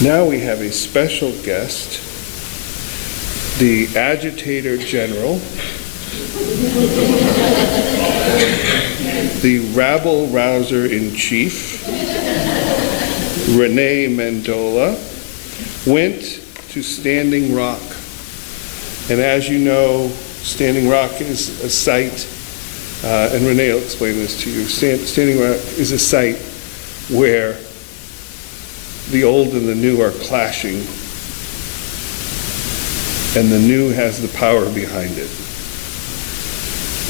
Now we have a special guest, the Agitator General, the rabble-rouser-in-chief, Renee Mendola, went to Standing Rock. And as you know, Standing Rock is a site, and Renee will explain this to you, Standing Rock is a site where the old and the new are clashing, and the new has the power behind it.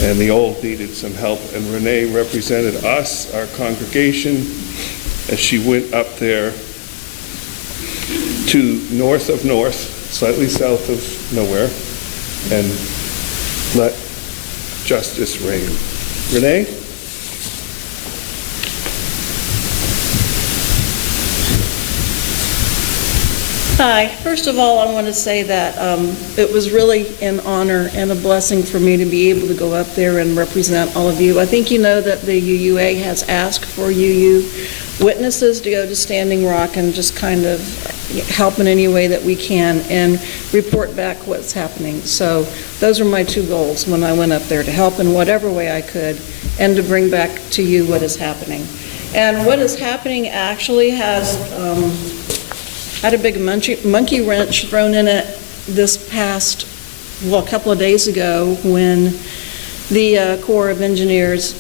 And the old needed some help, and Renee represented us, our congregation, as she went up there to north of north, slightly south of nowhere, and let justice reign. Renee? Hi. First of all, I want to say that it was really an honor and a blessing for me to be able to go up there and represent all of you. I think you know that the UUA has asked for UU witnesses to go to Standing Rock and just kind of help in any way that we can and report back what's happening. So those are my two goals when I went up there, to help in whatever way I could and to bring back to you what is happening. And what is happening actually has had a big monkey wrench thrown in it this past, well, a couple of days ago when the Corps of Engineers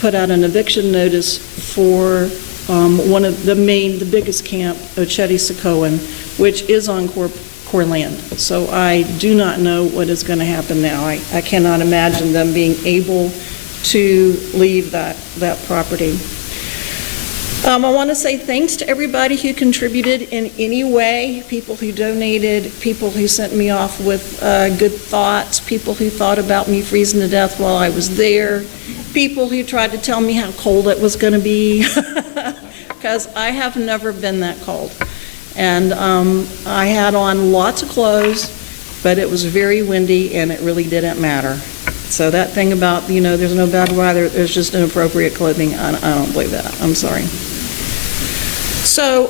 put out an eviction notice for one of the biggest camp, Oceti-Sakowin, which is on Corps land. So I do not know what is going to happen now. I cannot imagine them being able to leave that property. I want to say thanks to everybody who contributed in any way, people who donated, people who sent me off with good thoughts, people who thought about me freezing to death while I was there, people who tried to tell me how cold it was going to be, because I have never been that cold. And I had on lots of clothes, but it was very windy and it really didn't matter. So that thing about, there's no bad weather, there's just inappropriate clothing, I don't believe that. I'm sorry. So,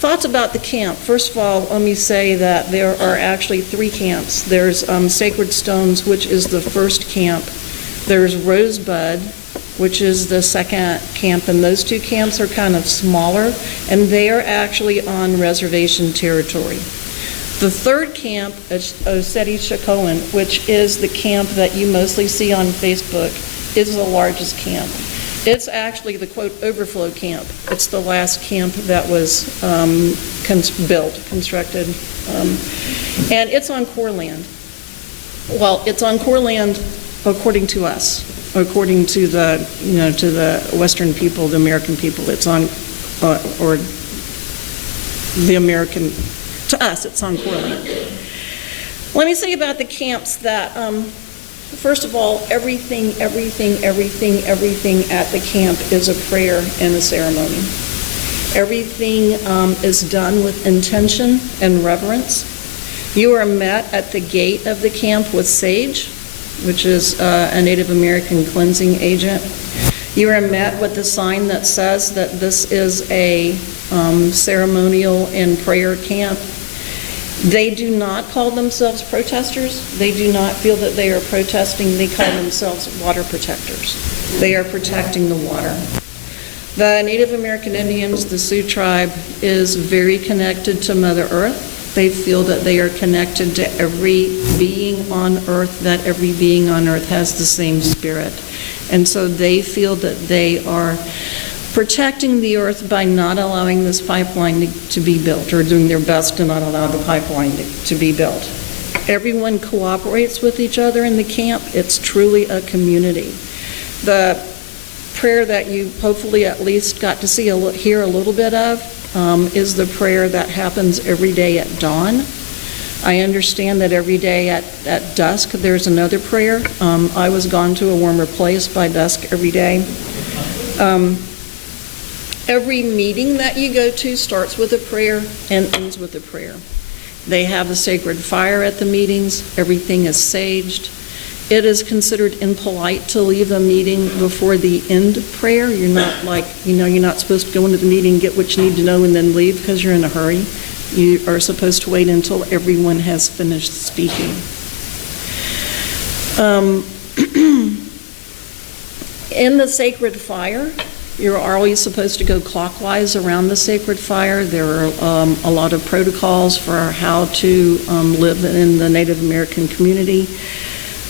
thoughts about the camp. First of all, let me say that there are actually 3 camps. There's Sacred Stones, which is the first camp. There's Rosebud, which is the second camp, and those 2 camps are kind of smaller, and they are actually on reservation territory. The third camp is Oceti-Sakowin, which is the camp that you mostly see on Facebook, is the largest camp. It's actually the, quote, overflow camp. It's the last camp that was constructed. And it's on Corps land. Well, it's on Corps land according to us, according to the, to the Western people, the American people. It's on, or the American, to us, it's on Corps land. Let me say about the camps that, first of all, everything at the camp is a prayer and a ceremony. Everything is done with intention and reverence. You are met at the gate of the camp with sage, which is a Native American cleansing agent. You are met with the sign that says that this is a ceremonial and prayer camp. They do not call themselves protesters. They do not feel that they are protesting. They call themselves water protectors. They are protecting the water. The Native American Indians, the Sioux tribe, is very connected to Mother Earth. They feel that they are connected to every being on Earth, that every being on Earth has the same spirit. And so they feel that they are protecting the earth by not allowing this pipeline to be built, or doing their best to not allow the pipeline to be built. Everyone cooperates with each other in the camp. It's truly a community. The prayer that you hopefully at least got to hear a little bit of is the prayer that happens every day at dawn. I understand that every day at dusk there's another prayer. I was gone to a warmer place by dusk every day. Every meeting that you go to starts with a prayer and ends with a prayer. They have a sacred fire at the meetings. Everything is saged. It is considered impolite to leave a meeting before the end prayer. You're not like, you're not supposed to go into the meeting, get what you need to know, and then leave because you're in a hurry. You are supposed to wait until everyone has finished speaking. In the sacred fire, you're always supposed to go clockwise around the sacred fire. There are a lot of protocols for how to live in the Native American community.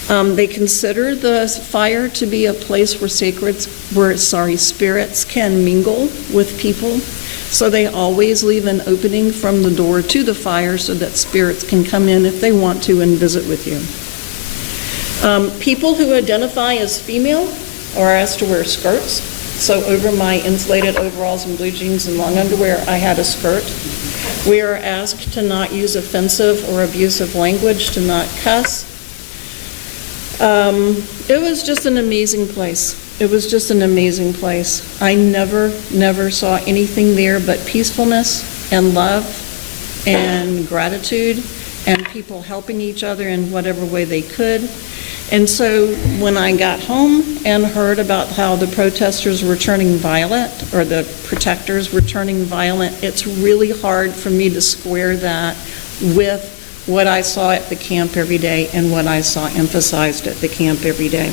They consider the fire to be a place where spirits can mingle with people. So they always leave an opening from the door to the fire so that spirits can come in if they want to and visit with you. People who identify as female are asked to wear skirts. So over my insulated overalls and blue jeans and long underwear, I had a skirt. We are asked to not use offensive or abusive language, to not cuss. It was just an amazing place. It was just an amazing place. I never saw anything there but peacefulness and love and gratitude and people helping each other in whatever way they could. And so when I got home and heard about how the protesters were turning violent, or the protectors were turning violent, it's really hard for me to square that with what I saw at the camp every day and what I saw emphasized at the camp every day.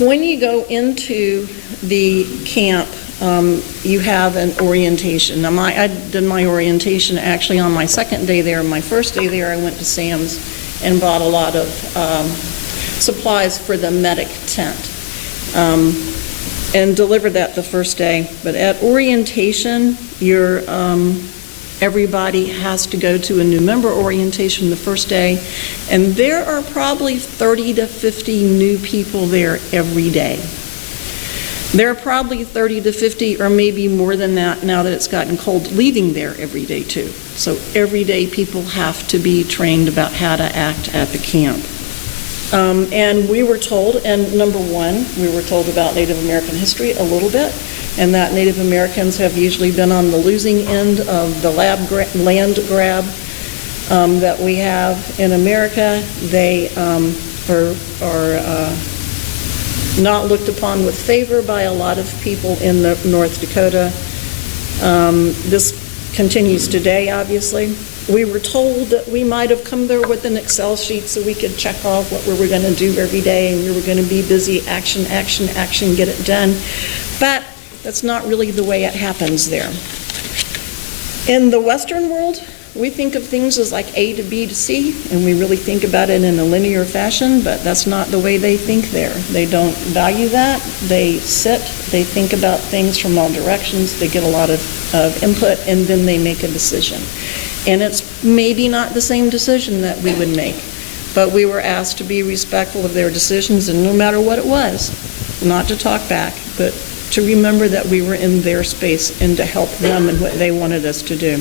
When you go into the camp, you have an orientation. Now, I did my orientation actually on my second day there. My first day there, I went to Sam's and bought a lot of supplies for the medic tent and delivered that the first day. But at orientation, everybody has to go to a new member orientation the first day, and there are probably 30 to 50 new people there every day. There are probably 30 to 50, or maybe more than that now that it's gotten cold, leaving there every day too. So every day people have to be trained about how to act at the camp. And we were told, and number one, we were told about Native American history a little bit, and that Native Americans have usually been on the losing end of the land grab that we have in America. They are not looked upon with favor by a lot of people in North Dakota. This continues today, obviously. We were told that we might have come there with an Excel sheet so we could check off what we were going to do every day, and we were going to be busy, action, action, action, get it done. But that's not really the way it happens there. In the Western world, we think of things as like A to B to C, and we really think about it in a linear fashion, but that's not the way they think there. They don't value that. They sit, they think about things from all directions, they get a lot of input, and then they make a decision. And it's maybe not the same decision that we would make, but we were asked to be respectful of their decisions, and no matter what it was, not to talk back, but to remember that we were in their space and to help them in what they wanted us to do.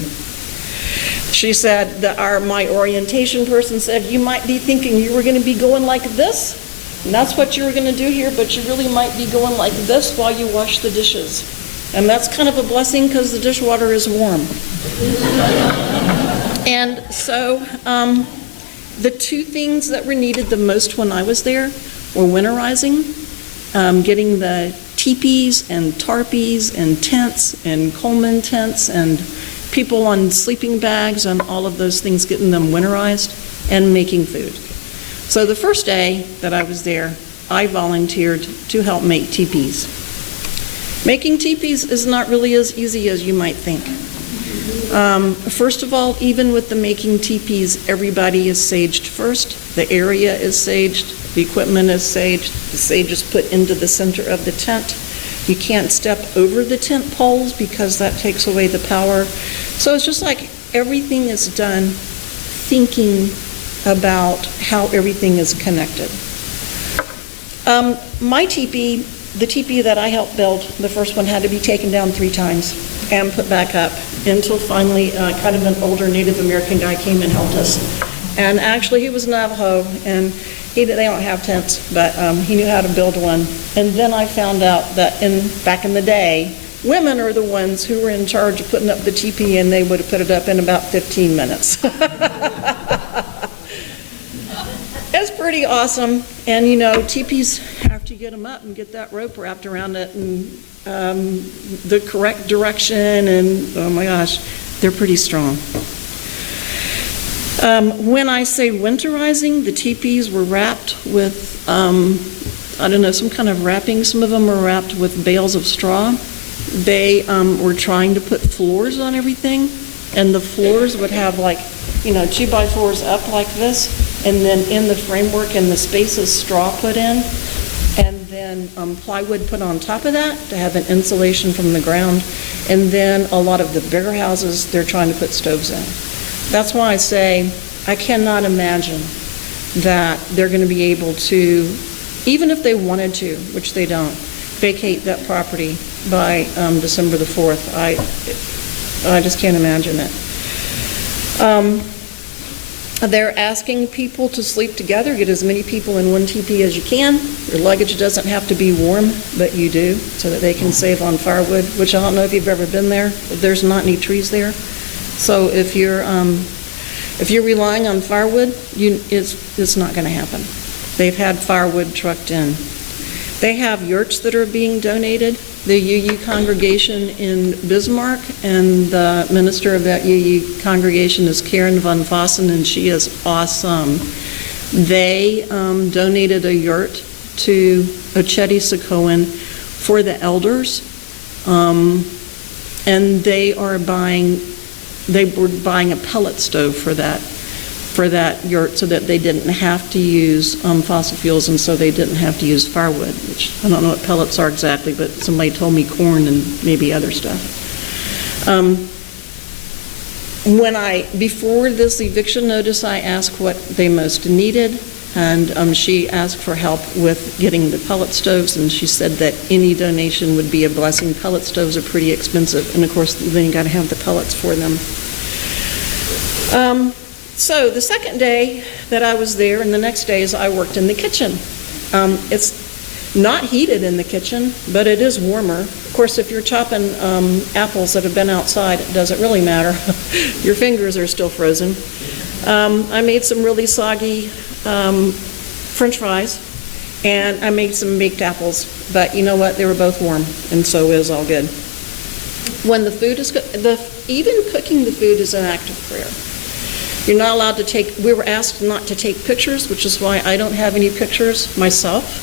She said that my orientation person said, you might be thinking you were going to be going like this, and that's what you were going to do here, but you really might be going like this while you wash the dishes. And that's kind of a blessing because the dishwater is warm. And so the two things that were needed the most when I was there were winterizing, getting the teepees and tarpies and tents and Coleman tents and people on sleeping bags and all of those things, getting them winterized, and making food. So the first day that I was there, I volunteered to help make teepees. Making teepees is not really as easy as you might think. First of all, even with the making teepees, everybody is saged first. The area is saged, the equipment is saged, the sage is put into the center of the tent. You can't step over the tent poles because that takes away the power. So it's just like everything is done thinking about how everything is connected. My teepee, the teepee that I helped build, the first one had to be taken down 3 times and put back up until finally kind of an older Native American guy came and helped us. And actually he was Navajo, and they don't have tents, but he knew how to build one. And then I found out that back in the day, women are the ones who were in charge of putting up the teepee, and they would have put it up in about 15 minutes. pretty awesome. And, teepees, after you get them up and get that rope wrapped around it and the correct direction, and oh my gosh, they're pretty strong. When I say winterizing, the teepees were wrapped with, I don't know, some kind of wrapping. Some of them were wrapped with bales of straw. They were trying to put floors on everything, and the floors would have 2x4s up like this, and then in the framework and the spaces straw put in, and then plywood put on top of that to have an insulation from the ground. And then a lot of the bigger houses, they're trying to put stoves in. That's why I say I cannot imagine that they're going to be able to, even if they wanted to, which they don't, vacate that property by December the 4th. I just can't imagine it. They're asking people to sleep together, get as many people in one teepee as you can. Your luggage doesn't have to be warm, but you do, so that they can save on firewood, which I don't know if you've ever been there, but there's not any trees there. So if you're relying on firewood, it's not going to happen. They've had firewood trucked in. They have yurts that are being donated. The UU congregation in Bismarck, and the minister of that UU congregation is Karen von Vossen, and she is awesome. They donated a yurt to Oceti-Sakowin for the elders, and they were buying a pellet stove for that yurt so that they didn't have to use fossil fuels, and so they didn't have to use firewood, which I don't know what pellets are exactly, but somebody told me corn and maybe other stuff. Before this eviction notice, I asked what they most needed, and she asked for help with getting the pellet stoves, and she said that any donation would be a blessing. Pellet stoves are pretty expensive, and of course then you got to have the pellets for them. So the second day that I was there, and the next days I worked in the kitchen. It's not heated in the kitchen, but it is warmer. Of course, if you're chopping apples that have been outside, it doesn't really matter. Your fingers are still frozen. I made some really soggy French fries, and I made some baked apples, but you know what? They were both warm, and so it was all good. When the food is even cooking the food is an act of prayer. You're not allowed to we were asked not to take pictures, which is why I don't have any pictures myself.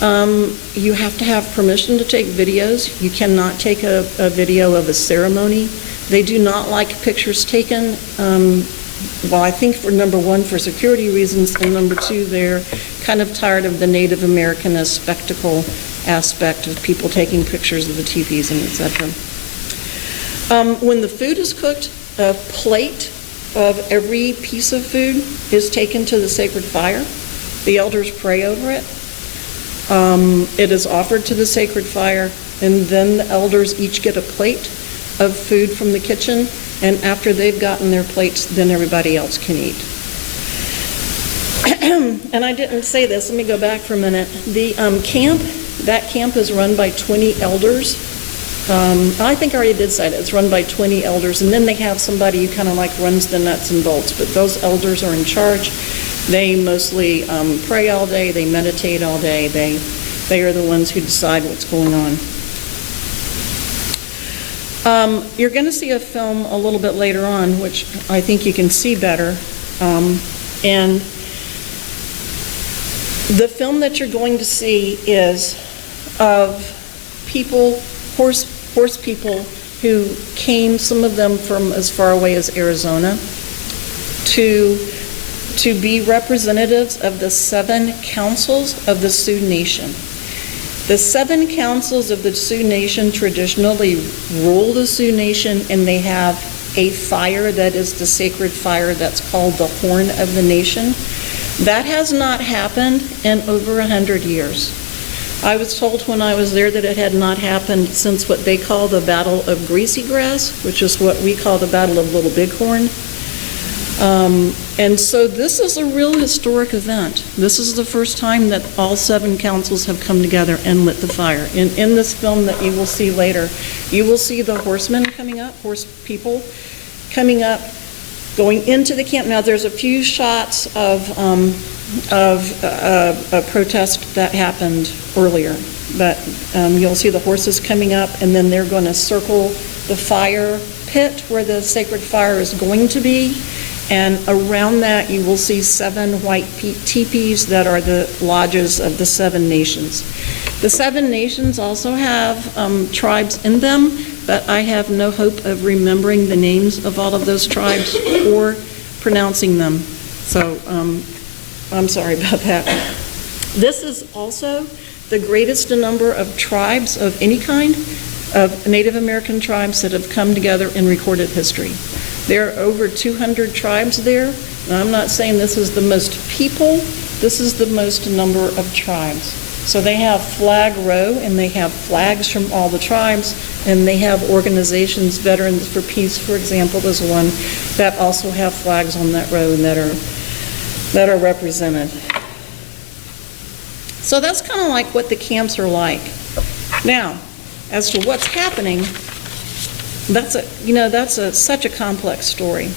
You have to have permission to take videos. You cannot take a video of a ceremony. They do not like pictures taken. I think for number one, for security reasons, and number two, they're kind of tired of the Native Americanist spectacle aspect of people taking pictures of the teepees and etc. When the food is cooked, a plate of every piece of food is taken to the sacred fire. The elders pray over it. It is offered to the sacred fire, and then the elders each get a plate of food from the kitchen, and after they've gotten their plates, then everybody else can eat. And I didn't say this, let me go back for a minute. The camp is run by 20 elders. I think I already did say that. It's run by 20 elders, and then they have somebody who kind of runs the nuts and bolts, but those elders are in charge. They mostly pray all day, they meditate all day, they are the ones who decide what's going on. You're going to see a film a little bit later on, which I think you can see better, and the film that you're going to see is of people, horse people who came, some of them from as far away as Arizona, to be representatives of the 7 councils of the Sioux Nation. The 7 councils of the Sioux Nation traditionally rule the Sioux Nation, and they have a fire that is the sacred fire that's called the Horn of the Nation. That has not happened in over 100 years. I was told when I was there that it had not happened since what they call the Battle of Greasy Grass, which is what we call the Battle of Little Bighorn. And so this is a real historic event. This is the first time that all 7 councils have come together and lit the fire. In this film that you will see later, you will see the horsemen coming up, horse people coming up Going into the camp, now there's a few shots of a protest that happened earlier, but you'll see the horses coming up, and then they're going to circle the fire pit where the sacred fire is going to be, and around that you will see 7 white teepees that are the lodges of the 7 nations. The 7 nations also have tribes in them, but I have no hope of remembering the names of all of those tribes or pronouncing them. So I'm sorry about that. This is also the greatest number of tribes of any kind, of Native American tribes that have come together in recorded history. There are over 200 tribes there. Now, I'm not saying this is the most people, this is the most number of tribes. So they have Flag Row, and they have flags from all the tribes, and they have organizations, Veterans for Peace, for example, is one, that also have flags on that row and that are represented. So that's kind of like what the camps are like. Now, as to what's happening, that's such a complex story.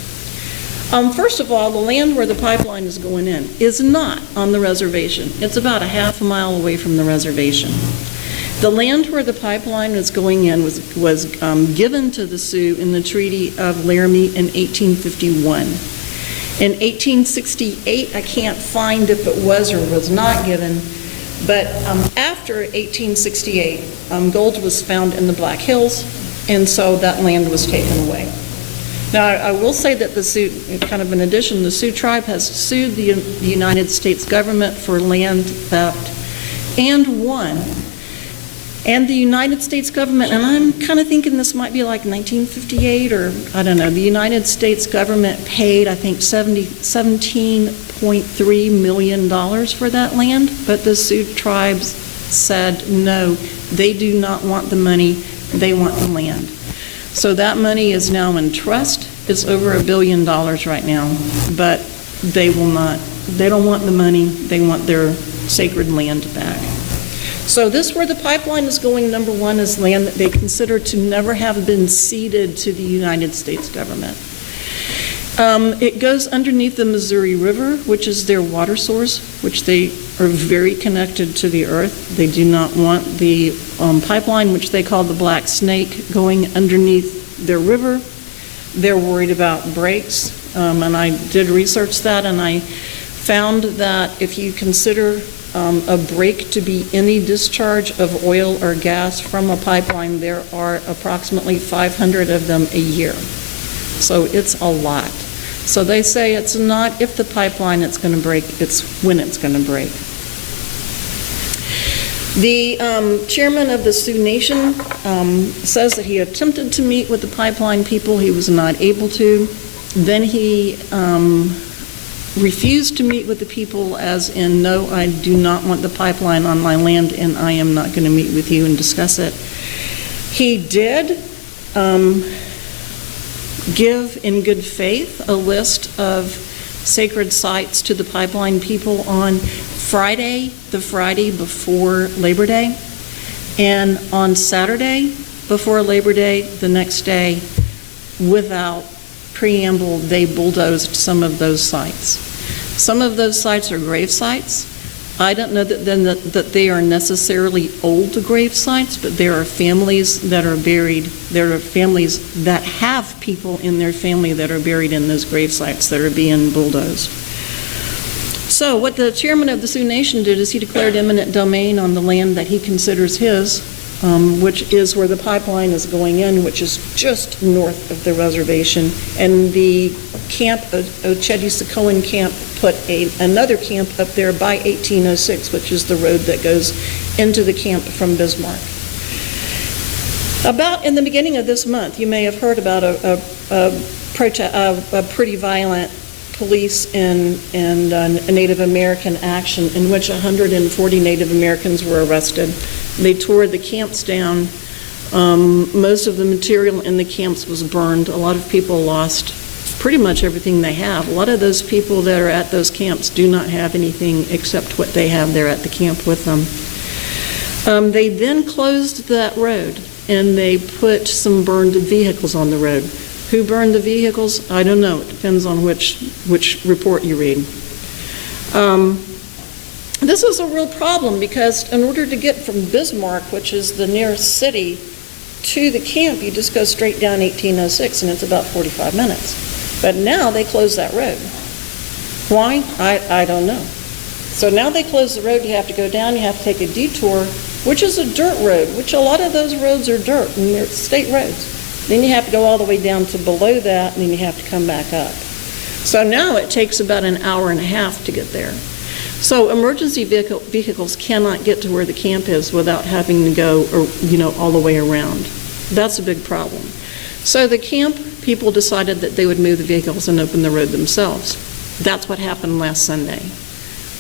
First of all, the land where the pipeline is going in is not on the reservation. It's about a half a mile away from the reservation. The land where the pipeline is going in was given to the Sioux in the Treaty of Laramie in 1851. In 1868, I can't find if it was or was not given, but after 1868, gold was found in the Black Hills, and so that land was taken away. Now, I will say that the Sioux, kind of in addition, the Sioux tribe has sued the United States government for land theft and won. And the United States government, and I'm kind of thinking this might be like 1958 or I don't know, the United States government paid, I think, $17.3 million for that land, but the Sioux tribes said no, they do not want the money, they want the land. So that money is now in trust. It's over $1 billion right now, but they don't want the money, they want their sacred land back. So this where the pipeline is going, number one, is land that they consider to never have been ceded to the United States government. It goes underneath the Missouri River, which is their water source, which they are very connected to the earth. They do not want the pipeline, which they call the Black Snake, going underneath their river. They're worried about breaks, and I did research that, and I found that if you consider a break to be any discharge of oil or gas from a pipeline, there are approximately 500 of them a year. So it's a lot. So they say it's not if the pipeline it's going to break, it's when it's going to break. The chairman of the Sioux Nation says that he attempted to meet with the pipeline people. He was not able to. Then he refused to meet with the people, as in, no, I do not want the pipeline on my land, and I am not going to meet with you and discuss it. He did give, in good faith, a list of sacred sites to the pipeline people on Friday, the Friday before Labor Day, and on Saturday before Labor Day, the next day, without preamble, they bulldozed some of those sites. Some of those sites are grave sites. I don't know that they are necessarily old grave sites, but there are families that are buried. There are families that have people in their family that are buried in those grave sites that are being bulldozed. So what the chairman of the Sioux Nation did is he declared eminent domain on the land that he considers his, which is where the pipeline is going in, which is just north of the reservation. And the camp, Ochedi-Sacoan camp, put another camp up there by 1806, which is the road that goes into the camp from Bismarck. About in the beginning of this month, you may have heard about a pretty violent police and a Native American action in which 140 Native Americans were arrested. They tore the camps down. Most of the material in the camps was burned. A lot of people lost pretty much everything they have. A lot of those people that are at those camps do not have anything except what they have there at the camp with them. They then closed that road, and they put some burned vehicles on the road. Who burned the vehicles? I don't know. It depends on which report you read. This is a real problem because in order to get from Bismarck, which is the nearest city, to the camp, you just go straight down 1806 and it's about 45 minutes. But now they close that road. Why? I don't know. So now they close the road, you have to go down, you have to take a detour, which is a dirt road, which a lot of those roads are dirt and they're state roads. Then you have to go all the way down to below that and then you have to come back up. So now it takes about an hour and a half to get there. So emergency vehicles cannot get to where the camp is without having to go, all the way around. That's a big problem. So the camp people decided that they would move the vehicles and open the road themselves. That's what happened last Sunday.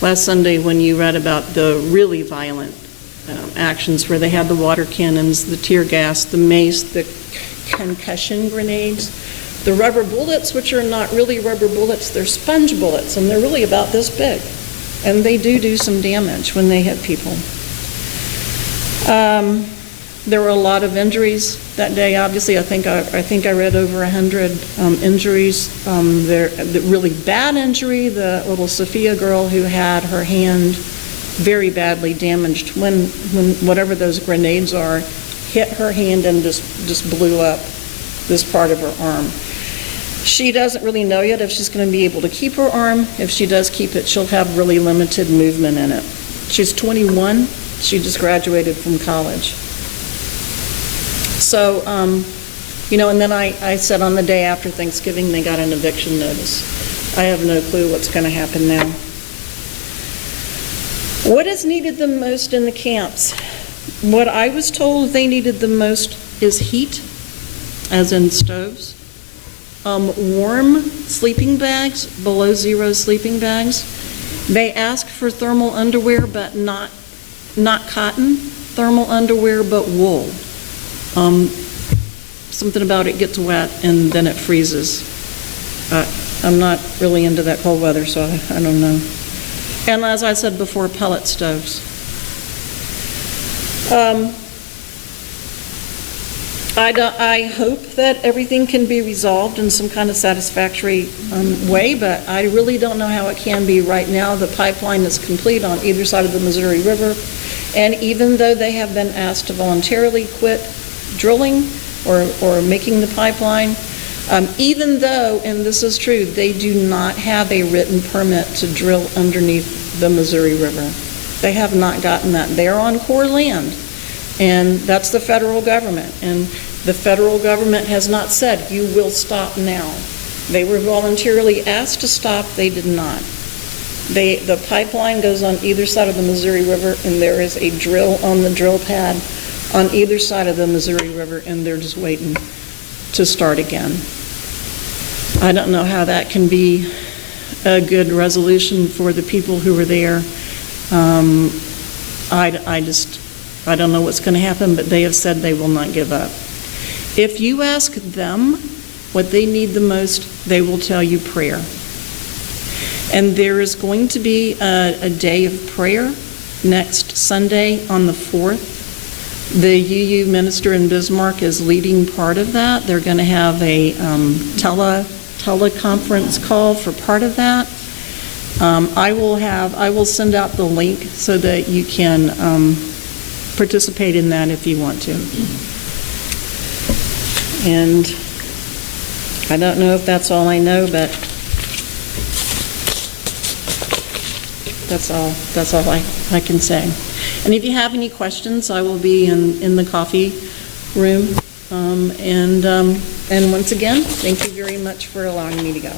Last Sunday when you read about the really violent actions where they had the water cannons, the tear gas, the mace, the concussion grenades, the rubber bullets, which are not really rubber bullets, they're sponge bullets, and they're really about this big. And they do some damage when they hit people. There were a lot of injuries that day. Obviously, I think I read over 100 injuries. The really bad injury, the little Sophia girl who had her hand very badly damaged when whatever those grenades are hit her hand and just blew up this part of her arm. She doesn't really know yet if she's going to be able to keep her arm. If she does keep it, she'll have really limited movement in it. She's 21. She just graduated from college. So, and then I said on the day after Thanksgiving, they got an eviction notice. I have no clue what's going to happen now. What is needed the most in the camps? What I was told they needed the most is heat, as in stoves. Warm sleeping bags, below zero sleeping bags. They ask for thermal underwear, but not cotton. Thermal underwear, but wool. Something about it gets wet and then it freezes. I'm not really into that cold weather, so I don't know. And as I said before, pellet stoves. I hope that everything can be resolved in some kind of satisfactory way, but I really don't know how it can be right now. The pipeline is complete on either side of the Missouri River, and even though they have been asked to voluntarily quit drilling or making the pipeline, even though, and this is true, they do not have a written permit to drill underneath the Missouri River. They have not gotten that. They're on Corps land, and that's the federal government. And the federal government has not said, you will stop now. They were voluntarily asked to stop. They did not. The pipeline goes on either side of the Missouri River, and there is a drill on the drill pad on either side of the Missouri River, and they're just waiting to start again. I don't know how that can be a good resolution for the people who were there. I don't know what's going to happen, but they have said they will not give up. If you ask them what they need the most, they will tell you prayer. And there is going to be a day of prayer next Sunday on the 4th. The UU minister in Bismarck is leading part of that. They're going to have a teleconference call for part of that. I will send out the link so that you can participate in that if you want to. And I don't know if that's all I know, but that's all I can say. And if you have any questions, I will be in the coffee room. And once again, thank you very much for allowing me to go.